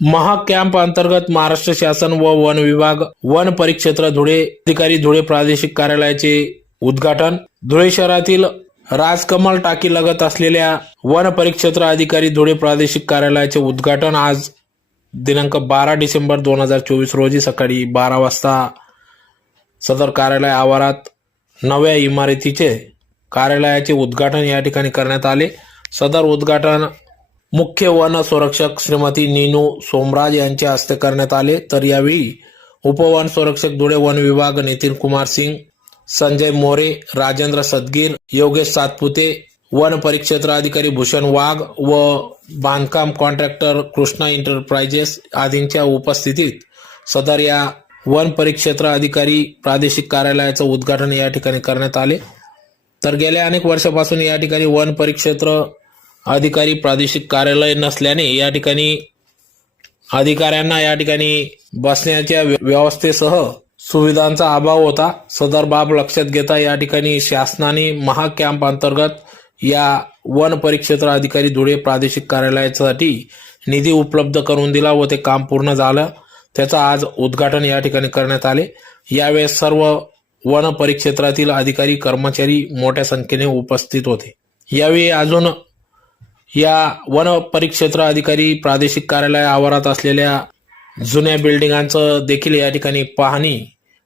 महाकॅम्प अंतर्गत महाराष्ट्र शासन व वन विभाग वन परिक्षेत्र धुळे अधिकारी धुळे प्रादेशिक कार्यालयाचे उद्घाटन। धुळे शहरातील राजकमल टाकी लगत असलेल्या वन परिक्षेत्र अधिकारी धुळे प्रादेशिक कार्यालयाचे उद्घाटन आज दिनांक 12 डिसेंबर 2024 रोजी सकाळी 12 वाजता सदर कार्यालय आवारात नव्या इमारतीचे कार्यालयाचे उद्घाटन या ठिकाणी करण्यात आले। सदर उद्घाटन मुख्य वन संरक्षक श्रीमती नीनू सोमराज यांच्या हस्ते करण्यात आले। तर यावेळी उपवन संरक्षक धुळे वन विभाग नितीन कुमार सिंग, संजय मोरे, राजेंद्र सदगीर, योगेश सातपुते, वन परिक्षेत्र अधिकारी भूषण वाघ व बांधकाम कॉन्ट्रॅक्टर कृष्णा एंटरप्राइजेस आदींच्या उपस्थितीत सदर या वन परिक्षेत्र अधिकारी प्रादेशिक कार्यालयाचे उद्घाटन या ठिकाणी करण्यात आले। तर गेल्या अनेक वर्षापासून या ठिकाणी वन परिक्षेत्र अधिकारी प्रादेशिक कार्यालय नसल्याने या ठिकाणी अधिकाऱ्यांना या ठिकाणी बसण्याच्या व्यवस्थेसह सुविधांचा अभाव होता। सदर बाब लक्षात घेता या ठिकाणी शासनाने महाकॅम्प अंतर्गत या वन परिक्षेत्र अधिकारी धुळे प्रादेशिक कार्यालयासाठी निधी उपलब्ध करून दिला व ते काम पूर्ण झालं। त्याचं आज उद्घाटन या ठिकाणी करण्यात आले। यावेळेस सर्व वन परिक्षेत्रातील अधिकारी कर्मचारी मोठ्या संख्येने उपस्थित होते। यावेळी अजून या वन परिक्षेत्र अधिकारी प्रादेशिक कार्यालय आवारात असलेल्या जुन्या बिल्डिंगांचं देखील या ठिकाणी पाहणी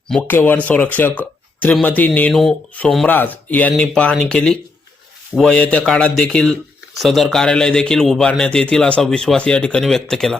मुख्य वन संरक्षक श्रीमती नीनू सोमराज यांनी पाहणी केली व येत्या काळात देखील सदर कार्यालय देखील उभारण्यात येतील असा विश्वास या ठिकाणी व्यक्त केला।